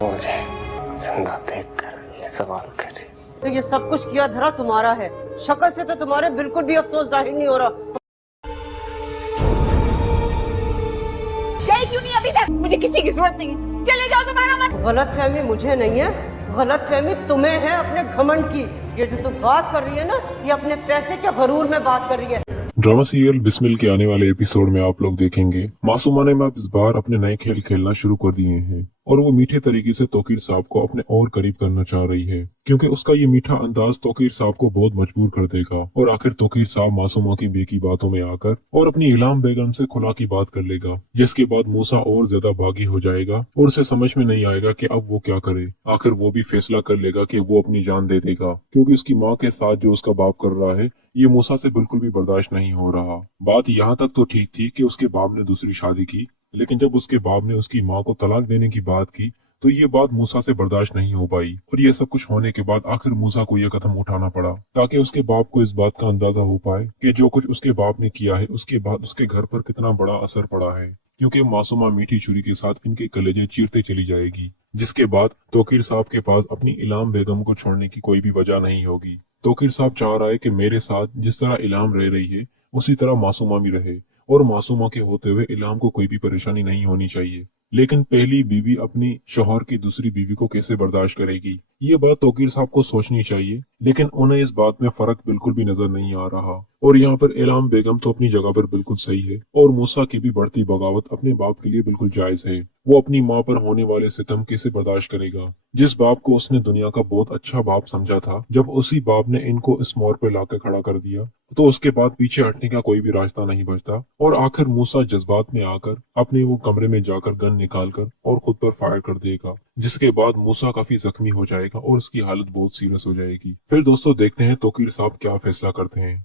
मुझे जिंदा देखकर ये सवाल करे तो ये सब कुछ किया धरा तुम्हारा है। शक्ल से तो तुम्हारे बिल्कुल भी अफसोस जाहिर नहीं हो रहा। गए क्यों नहीं अभी तक? मुझे किसी की जरूरत नहीं है, चले जाओ, तुम्हारा मन। गलत फहमी मुझे नहीं है, गलत फहमी तुम्हें है अपने घमंड की। ये जो तू बात कर रही है ना, ये अपने पैसे के गरूर में बात कर रही है। ड्रामा सीरियल बिस्मिल के आने वाले एपिसोड में आप लोग देखेंगे मासूमा ने इस बार अपने नए खेल खेलना शुरू कर दिए हैं और वो मीठे तरीके से तौकीर साहब को अपने और करीब करना चाह रही है, क्योंकि उसका ये मीठा अंदाज तौकीर साहब को बहुत मजबूर कर देगा। और आखिर तौकीर साहब मासूमा की बेकी बातों में आकर और अपनी इलाम बेगम से खुला की बात कर लेगा, जिसके बाद मूसा और ज्यादा बागी हो जाएगा और उसे समझ में नहीं आएगा कि अब वो क्या करे। आखिर वो भी फैसला कर लेगा कि वो अपनी जान दे देगा, क्योंकि उसकी माँ के साथ जो उसका बाप कर रहा है ये मूसा से बिल्कुल भी बर्दाश्त नहीं हो रहा। बात यहाँ तक तो ठीक थी कि उसके बाप ने दूसरी शादी की, लेकिन जब उसके बाप ने उसकी माँ को तलाक देने की बात की तो ये बात मूसा से बर्दाश्त नहीं हो पाई। और ये सब कुछ होने के बाद आखिर मूसा को यह कदम उठाना पड़ा ताकि उसके बाप को इस बात का अंदाजा हो पाए कि जो कुछ उसके बाप ने किया है उसके बाद उसके घर पर कितना बड़ा असर पड़ा है, क्योंकि मासूमा मीठी छुरी के साथ इनके कलेजे चीरते चली जाएगी। जिसके बाद तौकीर साहब के पास अपनी इलाम बेगम को छोड़ने की कोई भी वजह नहीं होगी। तौकीर साहब चाह रहा है कि मेरे साथ जिस तरह इलाम रह रही है उसी तरह मासूमा भी रहे, और मासूमा के होते हुए इलाम को कोई भी परेशानी नहीं होनी चाहिए। लेकिन पहली बीवी अपनी शौहर की दूसरी बीवी को कैसे बर्दाश्त करेगी, ये बात तौकीर साहब को सोचनी चाहिए, लेकिन उन्हें इस बात में फर्क बिल्कुल भी नजर नहीं आ रहा। और यहाँ पर इलाम बेगम तो अपनी जगह पर बिल्कुल सही है और मूसा की भी बढ़ती बगावत अपने बाप के लिए बिल्कुल जायज है। वो अपनी माँ पर होने वाले सितम कैसे बर्दाश्त करेगा, जिस बाप को उसने दुनिया का बहुत अच्छा बाप समझा था, जब उसी बाप ने इनको इस मोड़ पर लाकर खड़ा कर दिया तो उसके बाद पीछे हटने का कोई भी रास्ता नहीं बचता। और आखिर मूसा जज्बात में आकर अपने वो कमरे में जाकर गन निकालकर और खुद पर फायर कर देगा, जिसके बाद मूसा काफी जख्मी हो जाएगा और उसकी हालत बहुत सीरियस हो जाएगी। फिर दोस्तों देखते हैं तौकीर साहब क्या फैसला करते हैं।